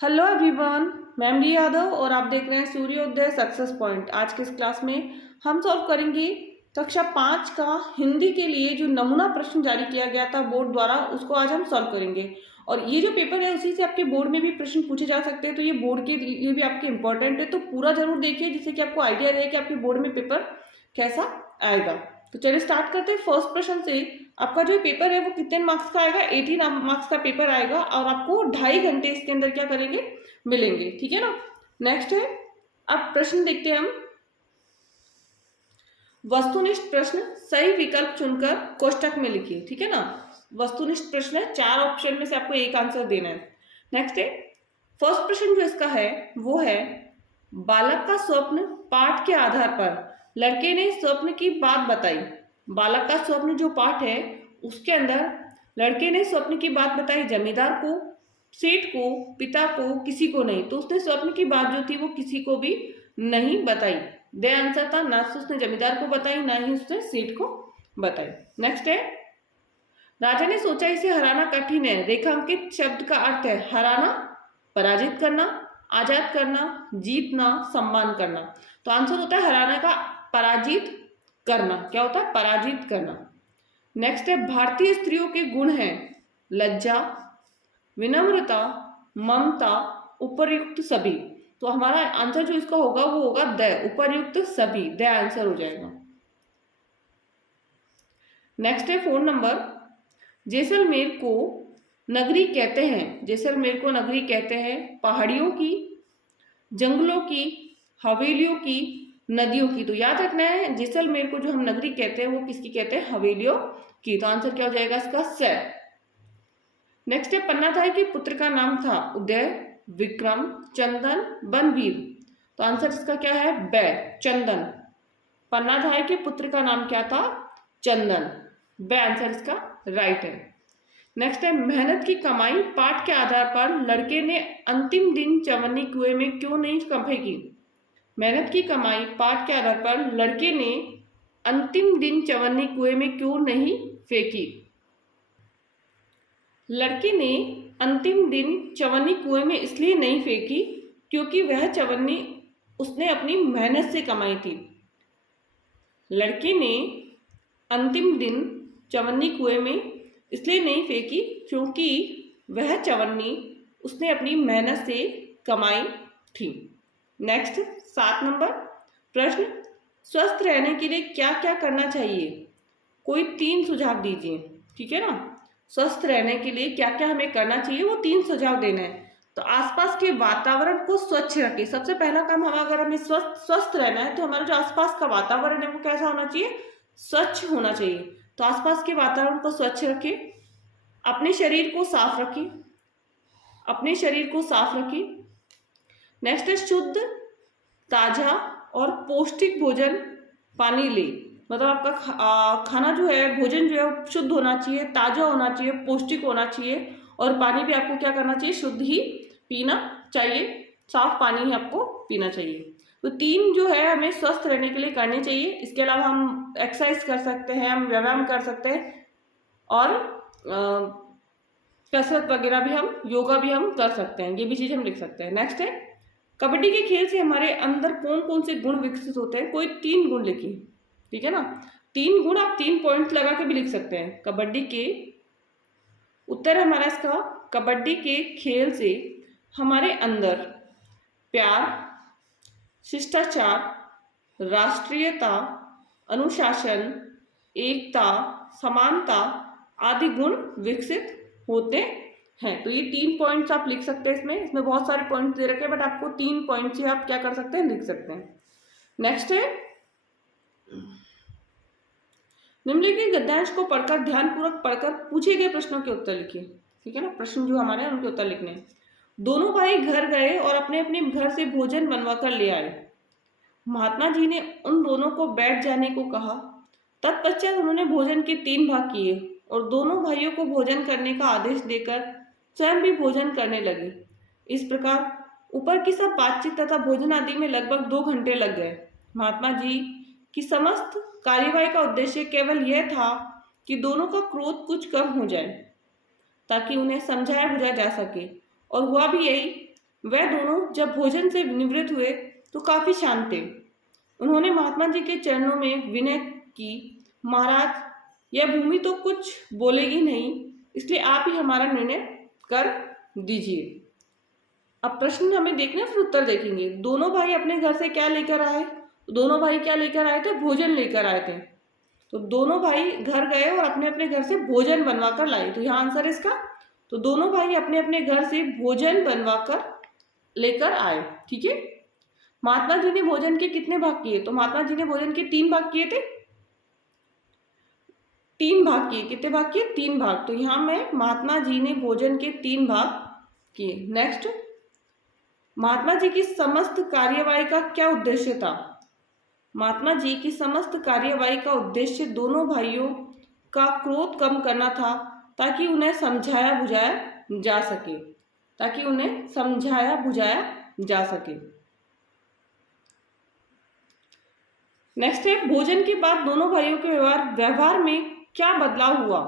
Hello everyone, मैं MD Yadav और आप देख रहे हैं सूर्योदय सक्सेस पॉइंट। आज के इस क्लास में हम सॉल्व करेंगे कक्षा 5 का हिंदी के लिए जो नमूना प्रश्न जारी किया गया था बोर्ड द्वारा, उसको आज हम सॉल्व करेंगे। और ये जो पेपर है उसी से आपके बोर्ड में भी प्रश्न पूछे जा सकते हैं, तो ये बोर्ड के लिए भी आपके इंपॉर्टेंट है, तो पूरा जरूर देखिए जिससे कि आपको आइडिया रहे कि आपके बोर्ड में पेपर कैसा आएगा। तो चलिए स्टार्ट करते हैं फर्स्ट प्रश्न से। आपका जो पेपर है वो कितने मार्क्स का आएगा? 18 मार्क्स का पेपर आएगा और आपको 2.5 घंटे इसके अंदर क्या करेंगे, मिलेंगे। ठीक है ना। नेक्स्ट है, अब प्रश्न देखते हैं हम। वस्तुनिष्ठ प्रश्न, सही विकल्प चुनकर कोष्टक में लिखिए। ठीक है ना। वस्तुनिष्ठ प्रश्न है, 4 ऑप्शन में से आपको एक आंसर देना है। नेक्स्ट है, फर्स्ट प्रश्न जो इसका है वो है, बालक का स्वप्न पाठ के आधार पर लड़के ने स्वप्न की बात बताई। बालक का स्वप्न जो पाठ है उसके अंदर लड़के ने स्वप्न की बात बताई, जमींदार को, सेठ को, पिता को, किसी को नहीं। तो उसने स्वप्न की बात जो थी वो किसी को भी नहीं बताई। दे आंसर था, ना तो उसने जमींदार को बताई ना ही उसने सेठ को बताई। नेक्स्ट है, राजा ने सोचा इसे हराना कठिन है। रेखांकित शब्द का अर्थ है हराना, पराजित करना, आजाद करना, जीतना, सम्मान करना। तो आंसर होता है हराना का पराजित करना। क्या होता है? पराजित करना। नेक्स्ट है, भारतीय स्त्रियों के गुण हैं लज्जा, विनम्रता, ममता, उपर्युक्त सभी। तो हमारा आंसर जो इसका होगा वो होगा द, उपर्युक्त सभी। द आंसर हो जाएगा। नेक्स्ट है 4 नंबर, जैसलमेर को नगरी कहते हैं। जैसलमेर को नगरी कहते हैं पहाड़ियों की, जंगलों की, हवेलियों की, नदियों की। तो याद रखना है, जैसलमेर को जो हम नगरी कहते हैं वो किसकी कहते हैं? हवेलियों की। तो आंसर क्या हो जाएगा इसका? स। नेक्स्ट है, पन्नाधाय के पुत्र का नाम था उदय, विक्रम, चंदन, बनवीर। तो आंसर इसका क्या है? ब, चंदन। पन्नाधाय के पुत्र का नाम क्या था? चंदन। ब आंसर इसका राइट है। नेक्स्ट है, मेहनत की कमाई पाठ के आधार पर लड़के ने अंतिम दिन चवन्नी कुएं में क्यों नहीं फेंकी। मेहनत की कमाई पाठ के आधार पर लड़के ने अंतिम दिन चवन्नी कुएं में क्यों नहीं फेंकी। लड़के ने अंतिम दिन चवन्नी कुएं में इसलिए नहीं फेंकी क्योंकि वह चवन्नी उसने अपनी मेहनत से कमाई थी। लड़के ने अंतिम दिन चवन्नी कुएं में इसलिए नहीं फेंकी क्योंकि वह चवन्नी उसने अपनी मेहनत से कमाई थी। नेक्स्ट 7 नंबर प्रश्न, स्वस्थ रहने के लिए क्या क्या करना चाहिए? कोई 3 सुझाव दीजिए। ठीक है ना। स्वस्थ रहने के लिए क्या क्या हमें करना चाहिए वो 3 सुझाव देना है। तो आसपास के वातावरण को स्वच्छ रखें। सबसे पहला काम, हम अगर हमें स्वस्थ रहना है तो हमारा जो आसपास का वातावरण है वो कैसा होना चाहिए? स्वच्छ होना चाहिए। तो आसपास के वातावरण को स्वच्छ रखें। अपने शरीर को साफ रखें। अपने शरीर को साफ रखें। नेक्स्ट है, शुद्ध, ताजा और पौष्टिक भोजन पानी ले। मतलब आपका खाना जो है, भोजन जो है वो शुद्ध होना चाहिए, ताजा होना चाहिए, पौष्टिक होना चाहिए। और पानी भी आपको क्या करना चाहिए? शुद्ध ही पीना चाहिए, साफ पानी ही आपको पीना चाहिए। तो 3 जो है हमें स्वस्थ रहने के लिए करने चाहिए। इसके अलावा हम एक्सरसाइज कर सकते हैं, हम व्यायाम कर सकते हैं और कसरत वगैरह भी, हम योगा भी हम कर सकते हैं। ये भी चीज़ हम लिख सकते हैं। नेक्स्ट है, कबड्डी के खेल से हमारे अंदर कौन कौन से गुण विकसित होते हैं? कोई 3 गुण लिखिए। ठीक है ना। 3 गुण आप 3 पॉइंट लगा के भी लिख सकते हैं। कबड्डी के, उत्तर है हमारा इसका, कबड्डी के खेल से हमारे अंदर प्यार, शिष्टाचार, राष्ट्रीयता, अनुशासन, एकता, समानता आदि गुण विकसित होते हैं। तो ये 3 पॉइंट्स आप लिख सकते हैं। इसमें बहुत सारे पॉइंट्स दे रखे हैं, बट आपको 3 पॉइंट्स ही आप क्या कर सकते हैं? लिख सकते हैं। नेक्स्ट है, निम्नलिखित गद्यांश को पढ़कर, ध्यानपूर्वक पढ़कर पूछे गए प्रश्नों के उत्तर लिखिए। ठीक है ना। प्रश्न जो हमारे हैं उनके उत्तर लिखने हैं। दोनों भाई घर गए और अपने अपने घर से भोजन बनवा कर ले आए। महात्मा जी ने उन दोनों को बैठ जाने को कहा। तत्पश्चात उन्होंने भोजन के 3 भाग किए और दोनों भाइयों को भोजन करने का आदेश देकर स्वयं भी भोजन करने लगे। इस प्रकार ऊपर की सब बातचीत तथा भोजन आदि में लगभग 2 घंटे लग गए। महात्मा जी की समस्त कार्यवाही का उद्देश्य केवल यह था कि दोनों का क्रोध कुछ कम हो जाए ताकि उन्हें समझाया बुझाया जा सके, और हुआ भी यही। वह दोनों जब भोजन से निवृत्त हुए तो काफी शांत थे। उन्होंने महात्मा जी के चरणों में विनय की, महाराज यह भूमि तो कुछ बोलेगी नहीं, इसलिए आप ही हमारा निर्णय कर दीजिए। अब प्रश्न हमें देखना, फिर उत्तर देखेंगे। दोनों भाई अपने घर से क्या लेकर आए? दोनों भाई क्या लेकर आए थे? भोजन लेकर आए थे। तो दोनों भाई घर गए और अपने अपने घर से भोजन बनवा कर लाए। तो यहाँ आंसर इसका, तो दोनों भाई अपने अपने घर से भोजन बनवा कर लेकर आए। ठीक है। महात्मा जी ने भोजन के कितने भाग किए? तो महात्मा जी ने भोजन के 3 भाग किए थे। 3 भाग किए। कितने भाग किए? 3 भाग। तो यहाँ में महात्मा जी ने भोजन के 3 भाग किए। नेक्स्ट, महात्मा जी की समस्त कार्यवाही का क्या उद्देश्य था? महात्मा जी की समस्त कार्यवाही का उद्देश्य दोनों भाइयों का क्रोध कम करना था, ताकि उन्हें समझाया बुझाया जा सके। ताकि उन्हें समझाया बुझाया जा सके। नेक्स्ट है, भोजन के बाद दोनों भाइयों के व्यवहार में क्या बदलाव हुआ?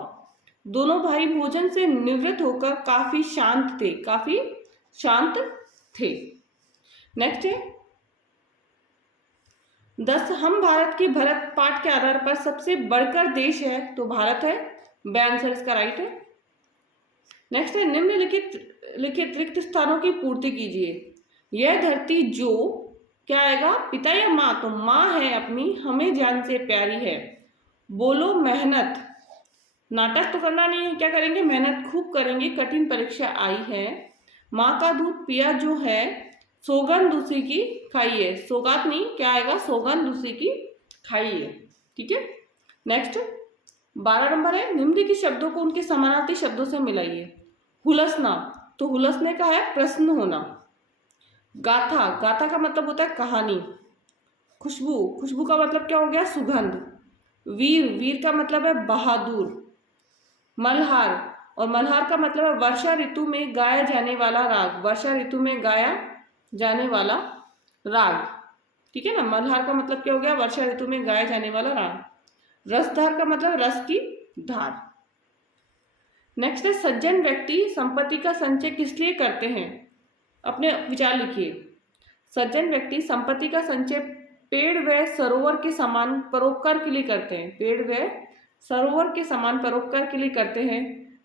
दोनों भाई भोजन से निवृत्त होकर काफी शांत थे। काफी शांत थे। नेक्स्ट है, 10 हम भारत के भरत पाठ के आधार पर सबसे बढ़कर देश है, तो भारत है। बी आंसर इसका राइट है। नेक्स्ट है, निम्नलिखित रिक्त स्थानों की पूर्ति कीजिए। यह धरती जो, क्या आएगा? पिता या माँ? तो माँ है अपनी, हमें जान से प्यारी है। बोलो मेहनत, नाटक तो करना नहीं है, क्या करेंगे? मेहनत खूब करेंगे, कठिन परीक्षा आई है। माँ का दूध पिया जो है, सौगंध दूसरी की खाई है। सौगात नहीं, क्या आएगा? सौगंध दूसरी की खाई है। ठीक है। नेक्स्ट 12 नंबर है, निम्नलिखित शब्दों को उनके समानार्थी शब्दों से मिलाइए। हुलसना, तो हुलसने का है प्रश्न होना। गाथा, गाथा का मतलब होता है कहानी। खुशबू, खुशबू का मतलब क्या हो गया? सुगंध। वीर, वीर का मतलब है बहादुर। मल्हार, और मल्हार का मतलब है वर्षा ऋतु में गाया जाने वाला राग। वर्षा ऋतु में गाया जाने वाला राग। ठीक है ना। मल्हार का मतलब क्या हो गया? वर्षा ऋतु में गाया जाने वाला राग। रसधार का मतलब रस की धार। नेक्स्ट है, सज्जन व्यक्ति संपत्ति का संचय किस लिए करते हैं? अपने विचार लिखिए। सज्जन व्यक्ति संपत्ति का संचय पेड़ व सरोवर के समान परोपकार के लिए करते हैं। पेड़ व सरोवर के समान परोपकार के लिए करते हैं।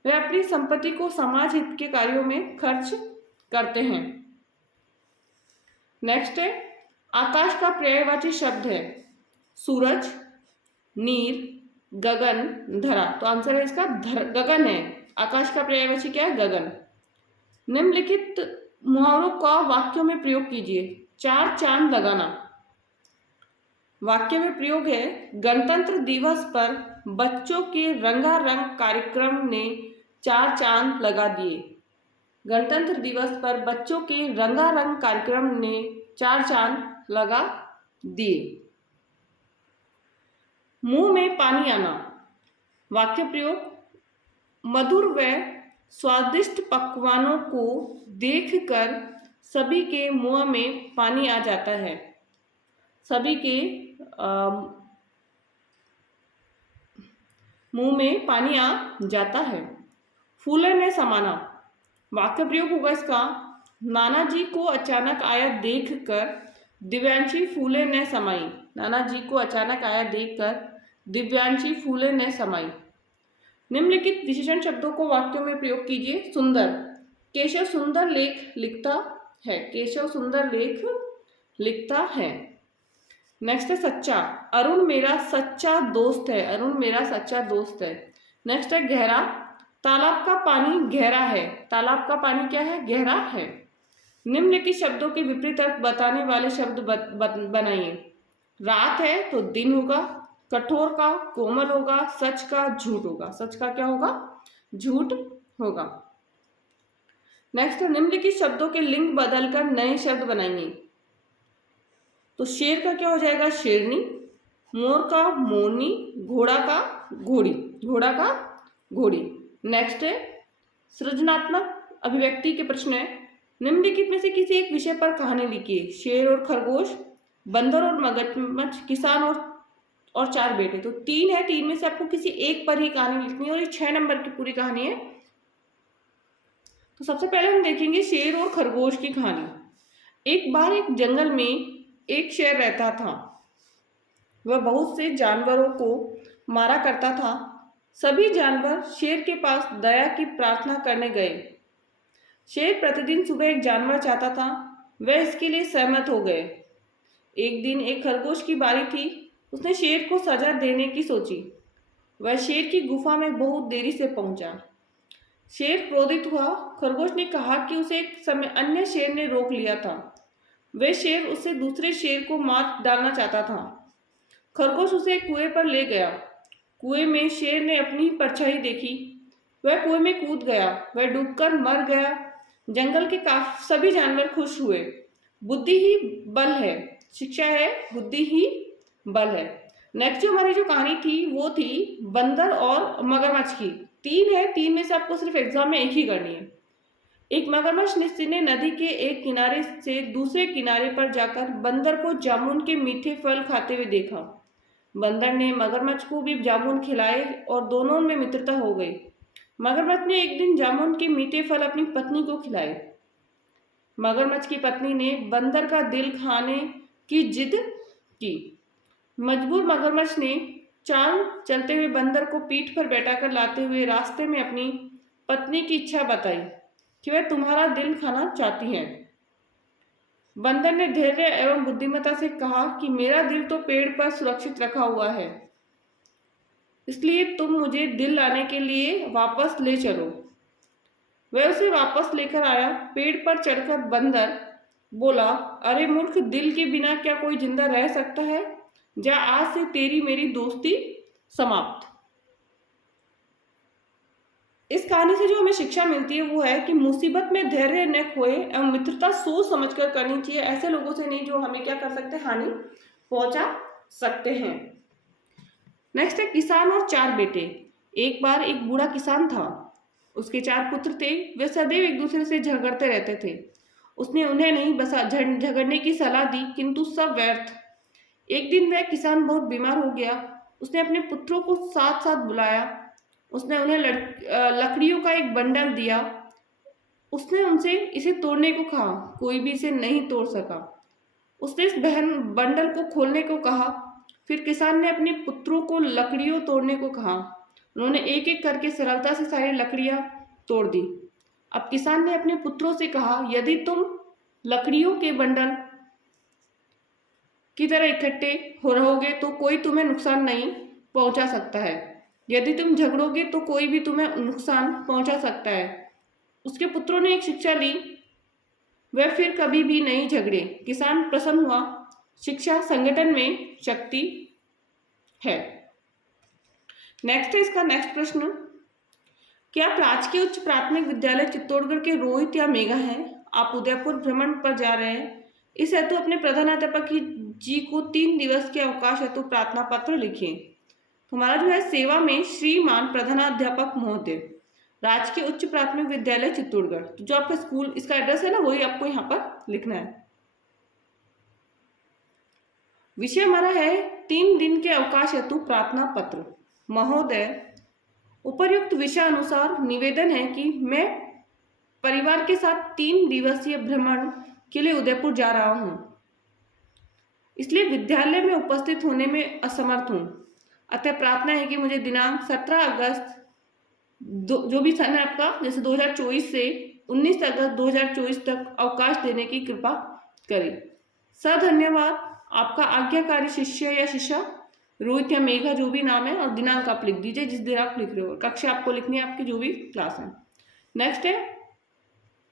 वे अपनी संपत्ति को समाज हित के कार्यों में खर्च करते हैं। नेक्स्ट है, आकाश का पर्यायवाची शब्द है सूरज, नीर, गगन, धरा। तो आंसर है इसका गगन है। आकाश का पर्यायवाची क्या है? गगन। निम्नलिखित मुहावरों का वाक्यों में प्रयोग कीजिए। 4 चांद लगाना। वाक्य में प्रयोग है, गणतंत्र दिवस पर बच्चों के रंगारंग कार्यक्रम ने 4 चांद लगा दिए। गणतंत्र दिवस पर बच्चों के रंगारंग कार्यक्रम ने 4 चांद लगा दिए। मुंह में पानी आना। वाक्य प्रयोग, मधुर व स्वादिष्ट पकवानों को देखकर सभी के मुंह में पानी आ जाता है। सभी के मुंह में पानी आ जाता है। फूले ने समाना। वाक्य प्रयोग होगा इसका, नाना जी को अचानक आया देखकर दिव्यांशी फूले ने समाई। नाना जी को अचानक आया देखकर दिव्यांशी फूले ने समाई। निम्नलिखित विशेषण शब्दों को वाक्यों में प्रयोग कीजिए। सुंदर, केशव सुंदर लेख लिखता है। केशव सुंदर लेख लिखता है। नेक्स्ट है, सच्चा, अरुण मेरा सच्चा दोस्त है। अरुण मेरा सच्चा दोस्त है। नेक्स्ट है, गहरा, तालाब का पानी गहरा है। तालाब का पानी क्या है? गहरा है। निम्नलिखित शब्दों के विपरीत अर्थ बताने वाले शब्द बनाइए। रात है तो दिन होगा, कठोर का कोमल होगा, सच का झूठ होगा। सच का क्या होगा? झूठ होगा। नेक्स्ट, निम्नलिखित शब्दों के लिंग बदलकर नए शब्द बनाइए। तो शेर का क्या हो जाएगा? शेरनी। मोर का मोरनी। घोड़ा का घोड़ी। घोड़ा का घोड़ी। नेक्स्ट है, सृजनात्मक अभिव्यक्ति के प्रश्न है, निम्नलिखित में से किसी एक विषय पर कहानी लिखिए। शेर और खरगोश, बंदर और मगरमच्छ, किसान और 4 बेटे। तो 3 है, 3 में से आपको किसी एक पर ही कहानी लिखनी है और ये 6 नंबर की पूरी कहानी है। तो सबसे पहले हम देखेंगे शेर और खरगोश की कहानी। एक बार एक जंगल में एक शेर रहता था। वह बहुत से जानवरों को मारा करता था। सभी जानवर शेर के पास दया की प्रार्थना करने गए। शेर प्रतिदिन सुबह एक जानवर चाहता था। वह इसके लिए सहमत हो गए। एक दिन एक खरगोश की बारी थी। उसने शेर को सजा देने की सोची। वह शेर की गुफा में बहुत देरी से पहुंचा। शेर क्रोधित हुआ। खरगोश ने कहा कि उसे एक समय अन्य शेर ने रोक लिया था। वह शेर उससे दूसरे शेर को मार डालना चाहता था। खरगोश उसे एक कुएं पर ले गया। कुएं में शेर ने अपनी परछाई देखी। वह कुएं में कूद गया। वह डूबकर मर गया। जंगल के सभी जानवर खुश हुए। बुद्धि ही बल है। शिक्षा है, बुद्धि ही बल है। नेक्स्ट जो हमारी जो कहानी थी वो थी बंदर और मगरमच्छ की। तीन है, तीन में से आपको सिर्फ एग्जाम में एक ही करनी है। एक मगरमच्छ ने नदी के एक किनारे से दूसरे किनारे पर जाकर बंदर को जामुन के मीठे फल खाते हुए देखा। बंदर ने मगरमच्छ को भी जामुन खिलाए और दोनों में मित्रता हो गई। मगरमच्छ ने एक दिन जामुन के मीठे फल अपनी पत्नी को खिलाए। मगरमच्छ की पत्नी ने बंदर का दिल खाने की जिद की। मजबूर मगरमच्छ ने चाल चलते हुए बंदर को पीठ पर बैठाकर लाते हुए रास्ते में अपनी पत्नी की इच्छा बताई कि वह तुम्हारा दिल खाना चाहती हैं। बंदर ने धैर्य एवं बुद्धिमत्ता से कहा कि मेरा दिल तो पेड़ पर सुरक्षित रखा हुआ है, इसलिए तुम मुझे दिल लाने के लिए वापस ले चलो। वह उसे वापस लेकर आया। पेड़ पर चढ़कर बंदर बोला, अरे मूर्ख, दिल के बिना क्या कोई जिंदा रह सकता है? जा, आज से तेरी मेरी दोस्ती समाप्त। इस कहानी से जो हमें शिक्षा मिलती है वो है कि मुसीबत में धैर्य न खोए एवं मित्रता सोच समझकर करनी चाहिए। ऐसे लोगों से नहीं जो हमें क्या कर सकते हैं, हानि पहुंचा सकते हैं। नेक्स्ट है किसान और चार बेटे। एक बार एक बूढ़ा किसान था। उसके चार पुत्र थे। वे सदैव एक दूसरे से झगड़ते रहते थे। उसने उन्हें नहीं बस झगड़ने की सलाह दी, किंतु सब व्यर्थ। एक दिन वह किसान बहुत बीमार हो गया। उसने अपने पुत्रों को साथ साथ बुलाया। उसने उन्हें लकड़ियों का एक बंडल दिया। उसने उनसे इसे तोड़ने को कहा। कोई भी इसे नहीं तोड़ सका। उसने इस बंडल को खोलने को कहा। फिर किसान ने अपने पुत्रों को लकड़ियों तोड़ने को कहा। उन्होंने एक एक करके सरलता से सारी लकड़ियां तोड़ दी। अब किसान ने अपने पुत्रों से कहा, यदि तुम लकड़ियों के बंडल की तरह इकट्ठे हो रहोगे तो कोई तुम्हें नुकसान नहीं पहुंचा सकता है। यदि तुम झगड़ोगे तो कोई भी तुम्हें नुकसान पहुंचा सकता है। उसके पुत्रों ने एक शिक्षा ली। वह फिर कभी भी नहीं झगड़े। किसान प्रसन्न हुआ। शिक्षा संगठन में शक्ति है। नेक्स्ट है इसका नेक्स्ट प्रश्न, क्या आप राजकीय उच्च प्राथमिक विद्यालय चित्तौड़गढ़ के रोहित या मेघा हैं? आप उदयपुर भ्रमण पर जा रहे हैं। इस हेतु अपने प्रधानाध्यापक जी को 3 दिवस के अवकाश हेतु प्रार्थना पत्र लिखिए। हमारा जो है सेवा में श्रीमान प्रधानाध्यापक महोदय, राजकीय उच्च प्राथमिक विद्यालय चित्तौड़गढ़। तो जो आपका स्कूल इसका एड्रेस है ना, वही आपको यहाँ पर लिखना है। विषय हमारा है 3 दिन के अवकाश हेतु प्रार्थना पत्र। महोदय, उपर्युक्त विषय अनुसार निवेदन है कि मैं परिवार के साथ 3 दिवसीय भ्रमण के लिए उदयपुर जा रहा हूँ, इसलिए विद्यालय में उपस्थित होने में असमर्थ हूँ। अतः प्रार्थना है कि मुझे दिनांक 17 अगस्त जो भी सन है आपका, जैसे 2024 से 19 अगस्त 2024 तक अवकाश देने की कृपा करें। धन्यवाद। आपका आज्ञाकारी शिष्य या शिष्या रोहित या मेघा, जो भी नाम है, और दिनांक आप लिख दीजिए जिस दिन आप लिख रहे हो। कक्षा आपको लिखनी है आपकी जो भी क्लास है। नेक्स्ट है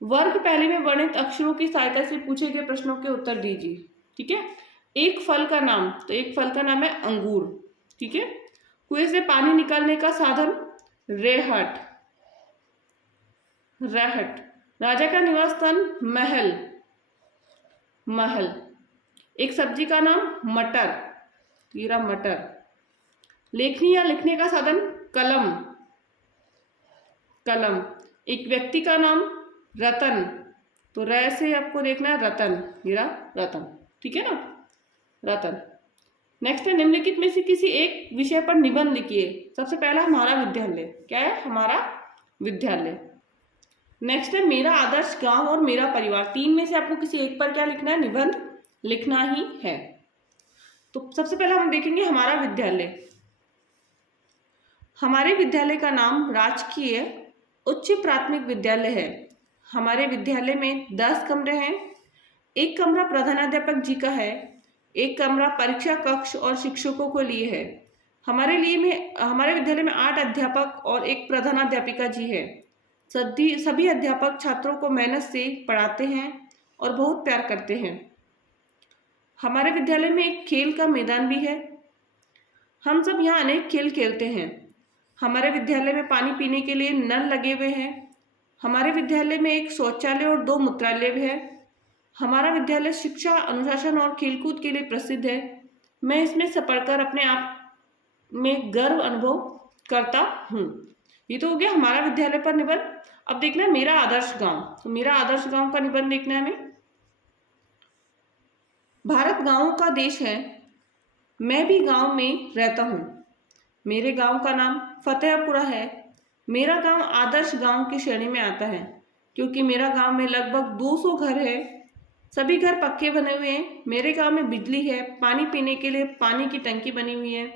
वर्ग पहले में वर्णित अक्षरों की सहायता से पूछे गए प्रश्नों के उत्तर दीजिए। ठीक है। एक फल का नाम, तो एक फल का नाम है अंगूर। ठीक है। कुएं से पानी निकालने का साधन रेहट। रहट। राजा का निवास स्थान महल। महल। एक सब्जी का नाम मटर। कीड़ा मटर। लेखनी या लिखने का साधन कलम। कलम। एक व्यक्ति का नाम रतन, तो रै से आपको देखना है रतन, हीरा रतन। ठीक है ना, रतन। नेक्स्ट है निम्नलिखित में से किसी एक विषय पर निबंध लिखिए। सबसे पहला हमारा विद्यालय। क्या है? हमारा विद्यालय। नेक्स्ट है मेरा आदर्श गांव और मेरा परिवार। तीन में से आपको किसी एक पर क्या लिखना है? निबंध लिखना ही है। तो सबसे पहले हम देखेंगे हमारा विद्यालय। हमारे विद्यालय का नाम राजकीय उच्च प्राथमिक विद्यालय है। हमारे विद्यालय में 10 कमरे हैं। एक कमरा प्रधानाध्यापक जी का है, एक कमरा परीक्षा कक्ष और शिक्षकों के लिए है। हमारे विद्यालय में 8 अध्यापक और एक प्रधानाध्यापिका जी है। सभी अध्यापक छात्रों को मेहनत से पढ़ाते हैं और बहुत प्यार करते हैं। हमारे विद्यालय में एक खेल का मैदान भी है। हम सब यहाँ अनेक खेल खेलते हैं। हमारे विद्यालय में पानी पीने के लिए नल लगे हुए हैं। हमारे विद्यालय में एक शौचालय और 2 मूत्रालय भी है। हमारा विद्यालय शिक्षा, अनुशासन और खेलकूद के लिए प्रसिद्ध है। मैं इसमें पढ़कर अपने आप में गर्व अनुभव करता हूँ। ये तो हो गया हमारा विद्यालय पर निबंध। अब देखना है मेरा आदर्श गांव। तो मेरा आदर्श गांव का निबंध देखना है हमें। भारत गांवों का देश है, मैं भी गांव में रहता हूँ। मेरे गांव का नाम फतेहपुरा है। मेरा गांव आदर्श गांव की श्रेणी में आता है क्योंकि मेरा गांव में लगभग 200 घर है। सभी घर पक्के बने हुए हैं। मेरे गांव में बिजली है, पानी पीने के लिए पानी की टंकी बनी हुई है।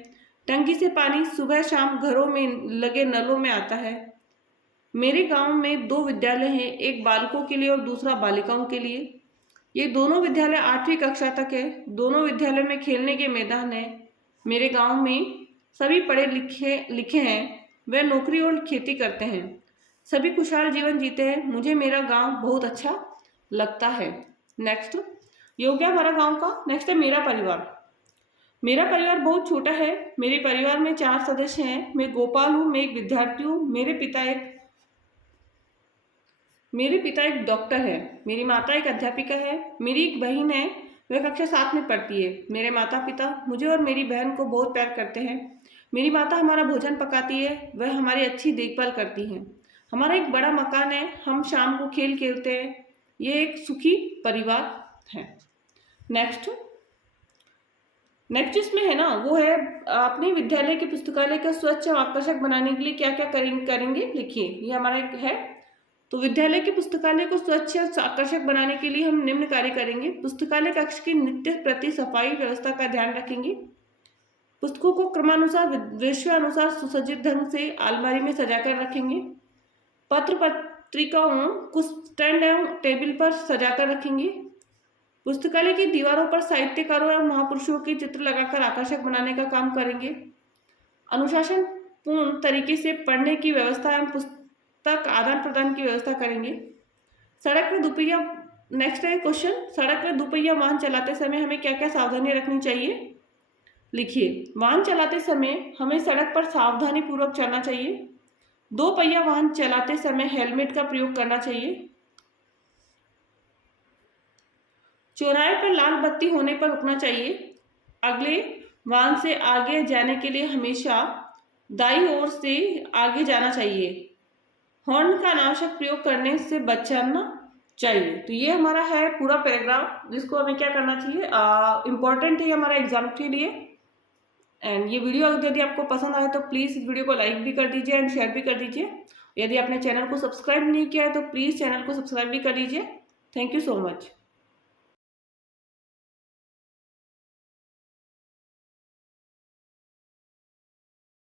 टंकी से पानी सुबह शाम घरों में लगे नलों में आता है। मेरे गांव में 2 विद्यालय हैं, एक बालकों के लिए और दूसरा बालिकाओं के लिए। ये दोनों विद्यालय 8वीं कक्षा तक है। दोनों विद्यालय में खेलने के मैदान है। मेरे गांव में सभी पढ़े लिखे हैं, वे नौकरी और खेती करते हैं। सभी खुशहाल जीवन जीते हैं। मुझे मेरा गांव बहुत अच्छा लगता है। नेक्स्ट, ये हो गया हमारा गांव का। नेक्स्ट है मेरा परिवार। मेरा परिवार बहुत छोटा है। मेरे परिवार में 4 सदस्य हैं। मैं गोपाल हूँ, मैं एक विद्यार्थी हूँ। मेरे पिता एक डॉक्टर है। मेरी माता एक अध्यापिका है। मेरी एक बहन है, वह कक्षा 7 में पढ़ती है। मेरे माता पिता मुझे और मेरी बहन को बहुत प्यार करते हैं। मेरी माता हमारा भोजन पकाती है, वह हमारी अच्छी देखभाल करती हैं। हमारा एक बड़ा मकान है, हम शाम को खेल खेलते हैं। ये एक सुखी परिवार है। नेक्स्ट इसमें है ना, वो है अपने विद्यालय के पुस्तकालय का स्वच्छ और आकर्षक बनाने के लिए क्या क्या करेंगे लिखिए। ये हमारा एक है। तो विद्यालय के पुस्तकालय को स्वच्छ और आकर्षक बनाने के लिए हम निम्न कार्य करेंगे। पुस्तकालय कक्ष की नित्य प्रति सफाई व्यवस्था का ध्यान रखेंगे। पुस्तकों को क्रमानुसार विषयानुसार सुसज्जित ढंग से अलमारी में सजाकर रखेंगे। पत्र पत्रिकाओं को स्टैंड एवं टेबल पर सजाकर रखेंगे। पुस्तकालय की दीवारों पर साहित्यकारों और महापुरुषों के चित्र लगाकर आकर्षक बनाने का काम करेंगे। अनुशासन पूर्ण तरीके से पढ़ने की व्यवस्था एवं पुस्तक आदान प्रदान की व्यवस्था करेंगे। सड़क में दोपहिया नेक्स्ट है क्वेश्चन, सड़क में दोपहिया वाहन चलाते समय हमें क्या क्या सावधानी रखनी चाहिए लिखिए। वाहन चलाते समय हमें सड़क पर सावधानी पूर्वक चलना चाहिए। 2 पहिया वाहन चलाते समय हेलमेट का प्रयोग करना चाहिए। चौराहे पर लाल बत्ती होने पर रुकना चाहिए। अगले वाहन से आगे जाने के लिए हमेशा दाईं ओर से आगे जाना चाहिए। हॉर्न का अनावश्यक प्रयोग करने से बचना चाहिए। तो ये हमारा है पूरा पैराग्राफ, जिसको हमें क्या करना चाहिए, इम्पोर्टेंट है हमारा एग्जाम के लिए। एंड ये वीडियो यदि आपको पसंद आए तो प्लीज़ इस वीडियो को लाइक भी कर दीजिए एंड शेयर भी कर दीजिए। यदि आपने चैनल को सब्सक्राइब नहीं किया है तो प्लीज़ चैनल को सब्सक्राइब भी कर लीजिए। Thank you so much.